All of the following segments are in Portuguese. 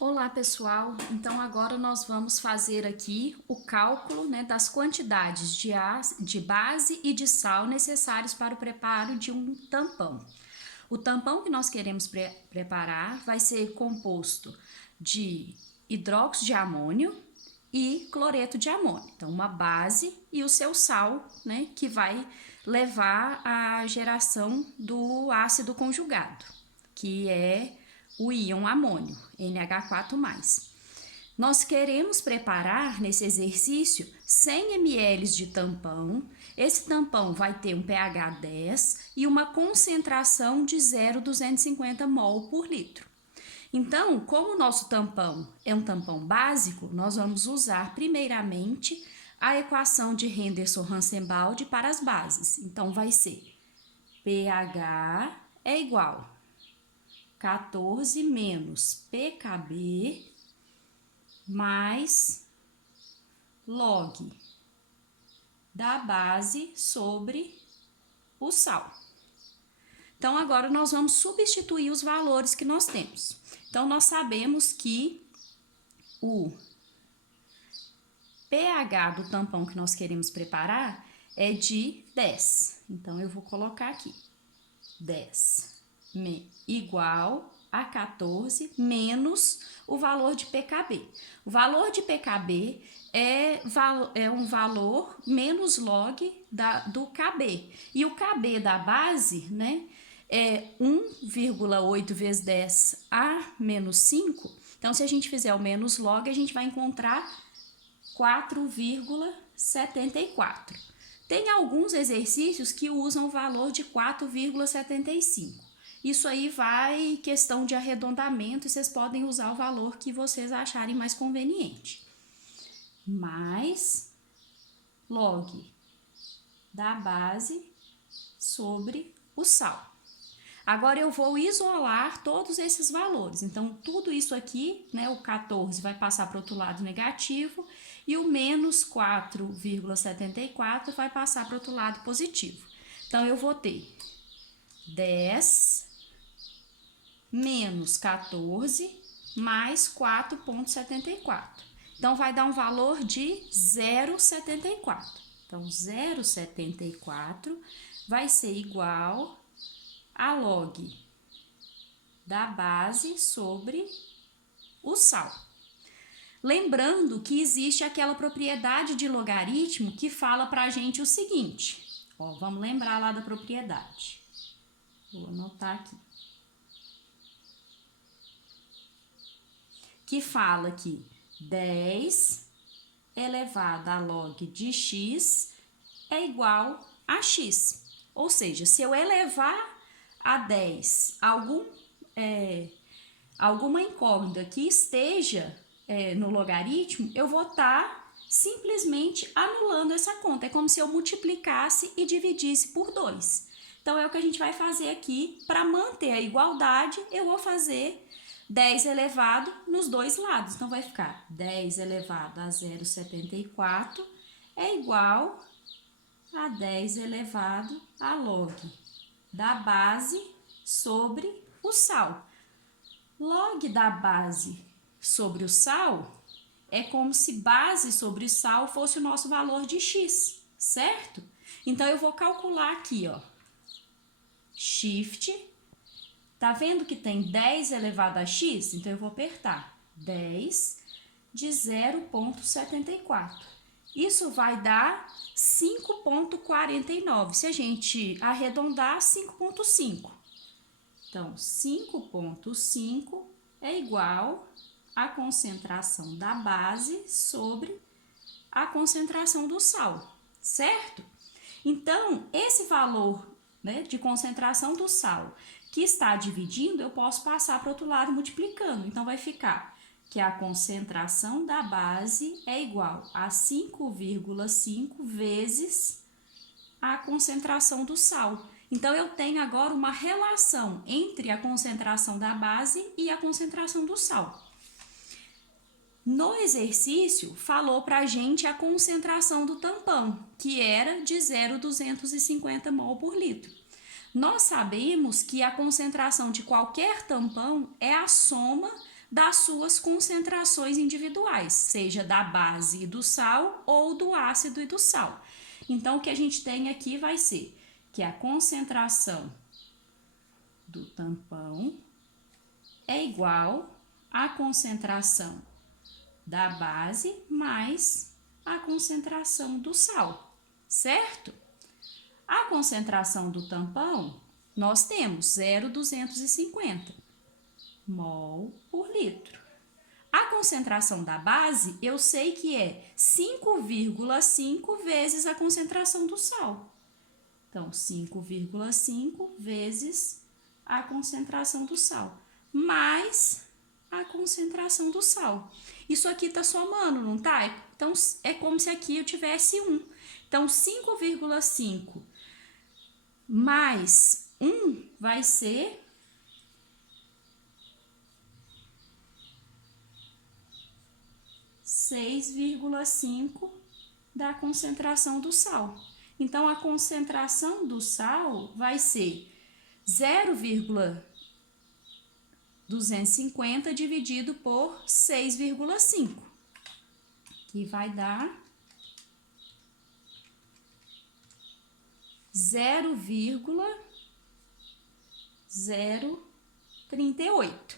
Olá pessoal, então agora nós vamos fazer aqui o cálculo, das quantidades de base e de sal necessários para o preparo de um tampão. O tampão que nós queremos preparar vai ser composto de hidróxido de amônio e cloreto de amônio. Então, uma base e o seu sal, que vai levar à geração do ácido conjugado, que é o íon amônio, NH4+. Nós queremos preparar nesse exercício 100 ml de tampão. Esse tampão vai ter um pH 10 e uma concentração de 0,250 mol por litro. Então, como o nosso tampão é um tampão básico, nós vamos usar primeiramente a equação de Henderson-Rassenbaldi para as bases. Então, vai ser pH é igual a 14 menos pKb mais log da base sobre o sal. Então, agora nós vamos substituir os valores que nós temos. Então, nós sabemos que o pH do tampão que nós queremos preparar é de 10. Então, eu vou colocar aqui 10 igual a 14 menos o valor de pKb. O valor de pKb é um valor menos log do Kb. E o Kb da base, é 1,8 vezes 10 a menos 5. Então, se a gente fizer o menos log, a gente vai encontrar 4,74. Tem alguns exercícios que usam o valor de 4,75. Isso aí vai questão de arredondamento e vocês podem usar o valor que vocês acharem mais conveniente. Mais log da base sobre o sal. Agora eu vou isolar todos esses valores. Então, tudo isso aqui, o 14 vai passar para o outro lado negativo e o menos 4,74 vai passar para o outro lado positivo. Então, eu vou ter 10 menos 14 mais 4,74. Então, vai dar um valor de 0,74. Então, 0,74 vai ser igual a log da base sobre o sal. Lembrando que existe aquela propriedade de logaritmo que fala pra gente o seguinte. Vamos lembrar lá da propriedade. Vou anotar aqui. Que fala que 10 elevado a log de x é igual a x. Ou seja, se eu elevar a 10 alguma incógnita que esteja no logaritmo, eu vou estar simplesmente anulando essa conta. É como se eu multiplicasse e dividisse por 2. Então, é o que a gente vai fazer aqui. Para manter a igualdade, eu vou fazer 10 elevado nos dois lados. Então, vai ficar 10 elevado a 0,74 é igual a 10 elevado a log da base sobre o sal. Log da base sobre o sal é como se base sobre sal fosse o nosso valor de x, certo? Então, eu vou calcular aqui, shift, tá vendo que tem 10 elevado a x? Então, eu vou apertar 10 de 0,74. Isso vai dar 5,49. Se a gente arredondar, 5,5. Então, 5,5 é igual à concentração da base sobre a concentração do sal, certo? Então, esse valor de concentração do sal que está dividindo, eu posso passar para o outro lado multiplicando. Então, vai ficar que a concentração da base é igual a 5,5 vezes a concentração do sal. Então, eu tenho agora uma relação entre a concentração da base e a concentração do sal. No exercício, falou pra gente a concentração do tampão, que era de 0,250 mol por litro. Nós sabemos que a concentração de qualquer tampão é a soma das suas concentrações individuais, seja da base e do sal ou do ácido e do sal. Então, o que a gente tem aqui vai ser que a concentração do tampão é igual à concentração da base mais a concentração do sal, certo? A concentração do tampão, nós temos 0,250 mol por litro. A concentração da base, eu sei que é 5,5 vezes a concentração do sal. Então, 5,5 vezes a concentração do sal, mais a concentração do sal. Isso aqui tá somando, não tá? Então, é como se aqui eu tivesse 1. Então, 5,5 mais 1 vai ser 6,5 da concentração do sal. Então, a concentração do sal vai ser 0,250 dividido por 6,5, que vai dar 0,038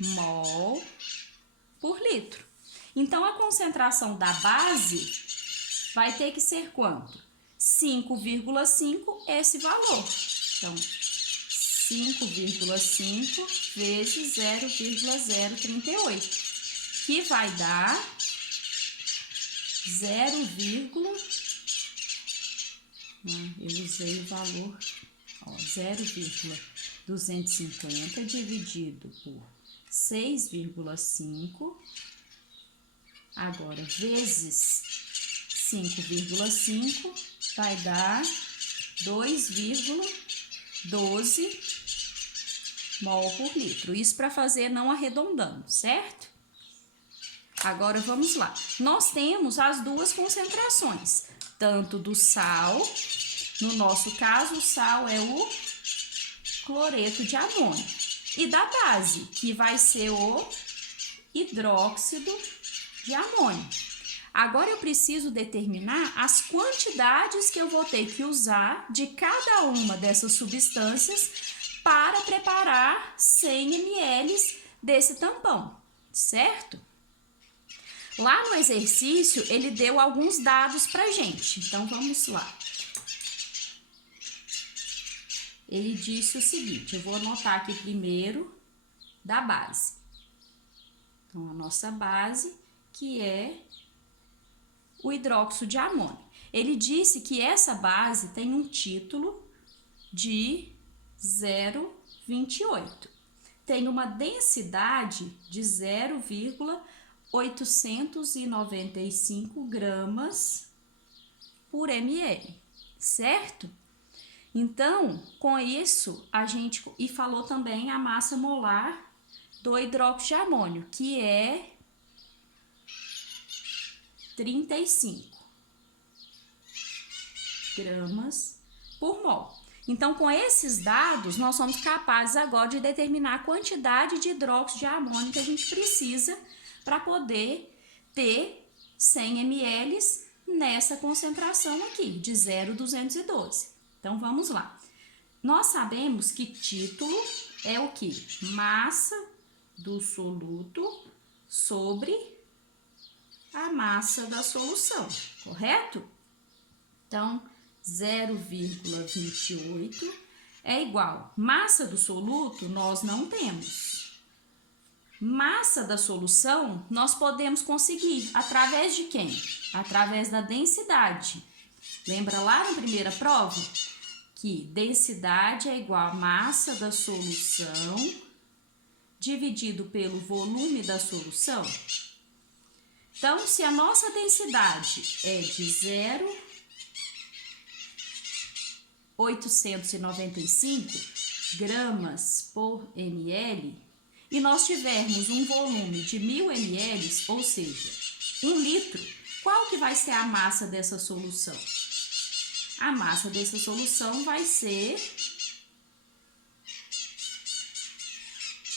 mol por litro. Então, a concentração da base vai ter que ser quanto? 5,5 esse valor. Então, 5,5 vezes 0,038, que vai dar eu usei o valor, 0,250 dividido por 6,5, agora vezes 5,5 vai dar 2,12 mol por litro. Isso para fazer não arredondando, certo? Agora vamos lá. Nós temos as duas concentrações, tanto do sal, no nosso caso o sal é o cloreto de amônio, e da base, que vai ser o hidróxido de amônio. Agora eu preciso determinar as quantidades que eu vou ter que usar de cada uma dessas substâncias para preparar 100 ml desse tampão, certo? Lá no exercício, ele deu alguns dados pra gente, então vamos lá. Ele disse o seguinte, eu vou anotar aqui primeiro da base. Então, a nossa base, que é o hidróxido de amônio. Ele disse que essa base tem um título de 0,28. Tem uma densidade de 0,895 gramas por ml, certo? Então, com isso, a gente e falou também a massa molar do hidróxido de amônio, que é 35 gramas por mol. Então, com esses dados, nós somos capazes agora de determinar a quantidade de hidróxido de amônio que a gente precisa para poder ter 100 ml nessa concentração aqui, de 0,212. Então, vamos lá. Nós sabemos que título é o quê? Massa do soluto sobre a massa da solução, correto? Então, 0,28 é igual. Massa do soluto nós não temos. Massa da solução nós podemos conseguir através de quem? Através da densidade. Lembra lá na primeira prova? Que densidade é igual a massa da solução dividido pelo volume da solução. Então, se a nossa densidade é de 0,895 gramas por ml e nós tivermos um volume de 1000 ml, ou seja, 1 litro, qual que vai ser a massa dessa solução? A massa dessa solução vai ser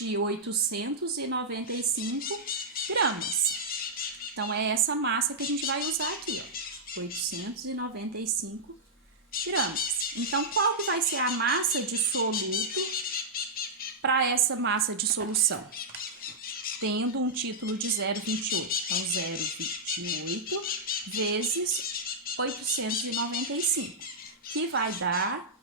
de 895 gramas. Então, é essa massa que a gente vai usar aqui, ó, 895 gramas. Então, qual que vai ser a massa de soluto para essa massa de solução? Tendo um título de 0,28. Então, 0,28 vezes 895, que vai dar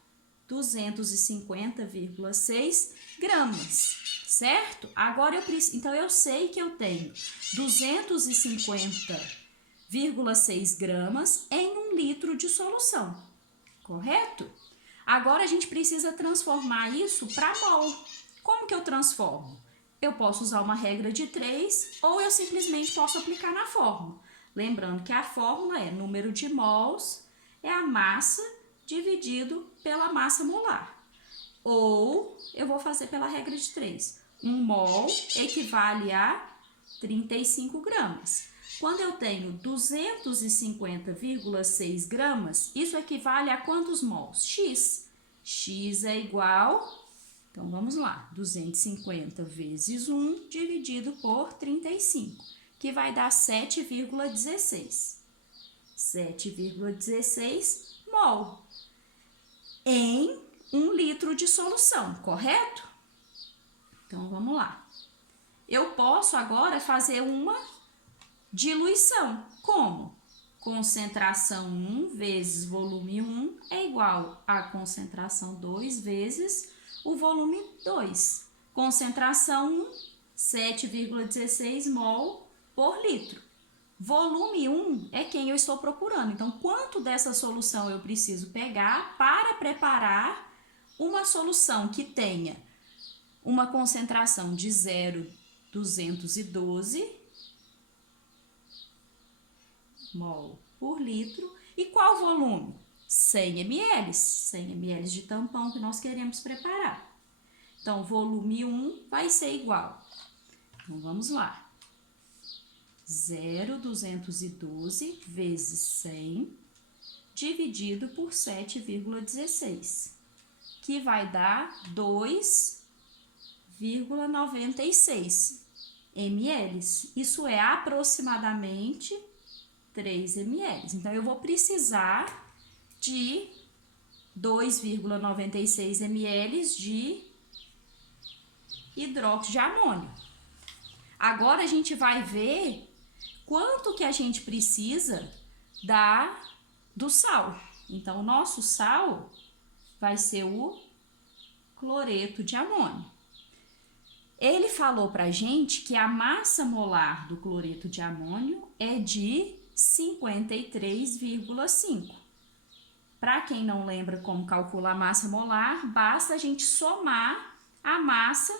250,6 gramas, certo? Agora eu preciso, então eu sei que eu tenho 250,6 gramas em 1 litro de solução, correto? Agora a gente precisa transformar isso para mol. Como que eu transformo? Eu posso usar uma regra de 3 ou eu simplesmente posso aplicar na fórmula. Lembrando que a fórmula é número de mols é a massa dividido pela massa molar. Ou eu vou fazer pela regra de 3. 1 mol equivale a 35 gramas. Quando eu tenho 250,6 gramas, isso equivale a quantos mols? X. X é igual... Então, vamos lá, 250 vezes 1 dividido por 35, que vai dar 7,16. 7,16 mol em 1 litro de solução, correto? Então, vamos lá. Eu posso agora fazer uma diluição. Como? Concentração 1 vezes volume 1 é igual a concentração 2 vezes o volume 2. Concentração 1, 7,16 mol por litro. Volume 1 é quem eu estou procurando. Então, quanto dessa solução eu preciso pegar para preparar uma solução que tenha uma concentração de 0,212 mol por litro. E qual volume? 100 ml, 100 ml de tampão que nós queremos preparar. Então, volume 1 vai ser igual. Então, vamos lá. 0,212 vezes 100 dividido por 7,16, que vai dar 2,96 ml. Isso é aproximadamente 3 ml. Então, eu vou precisar de 2,96 ml de hidróxido de amônio. Agora, a gente vai ver quanto que a gente precisa do sal. Então, o nosso sal vai ser o cloreto de amônio. Ele falou pra gente que a massa molar do cloreto de amônio é de 53,5. Para quem não lembra como calcular a massa molar, basta a gente somar a massa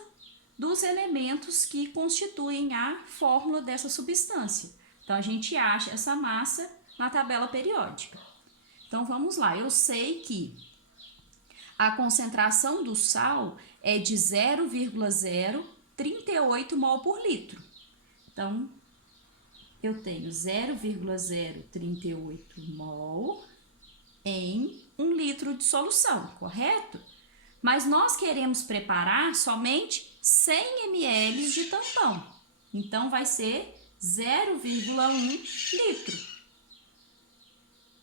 dos elementos que constituem a fórmula dessa substância. Então, a gente acha essa massa na tabela periódica. Então, vamos lá. Eu sei que a concentração do sal é de 0,038 mol por litro. Então, eu tenho 0,038 mol em 1 litro de solução, correto? Mas nós queremos preparar somente 100 ml de tampão. Então, vai ser 0,1 litro.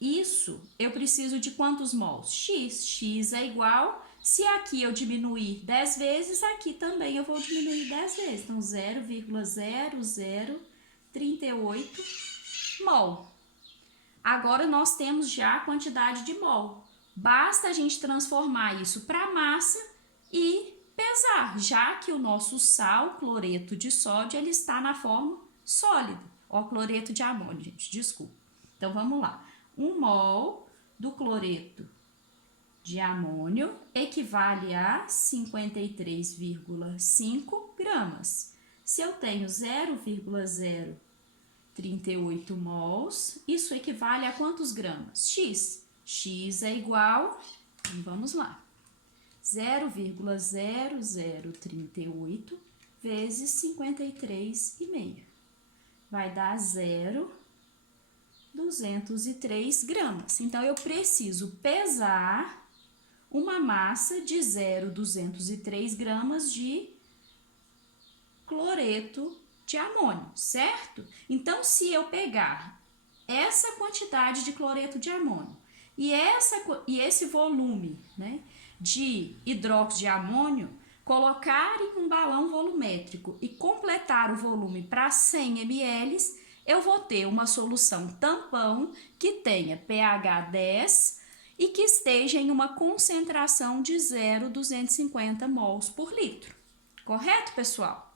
Isso, eu preciso de quantos mols? X. X é igual, se aqui eu diminuir 10 vezes, aqui também eu vou diminuir 10 vezes. Então, 0,0038 mol. Agora, nós temos já a quantidade de mol. Basta a gente transformar isso para massa e pesar, já que o nosso sal, cloreto de sódio, ele está na forma sólida. Ó, cloreto de amônio, gente, desculpa. Então, vamos lá. 1 mol do cloreto de amônio equivale a 53,5 gramas. Se eu tenho 0,038 mols, isso equivale a quantos gramas? X. X é igual, vamos lá, 0,0038 vezes 53,5. Vai dar 0,203 gramas. Então, eu preciso pesar uma massa de 0,203 gramas de cloreto de amônio, certo? Então, se eu pegar essa quantidade de cloreto de amônio e esse volume, né, de hidróxido de amônio, colocar em um balão volumétrico e completar o volume para 100 ml, eu vou ter uma solução tampão que tenha pH 10 e que esteja em uma concentração de 0,250 mols por litro. Correto, pessoal?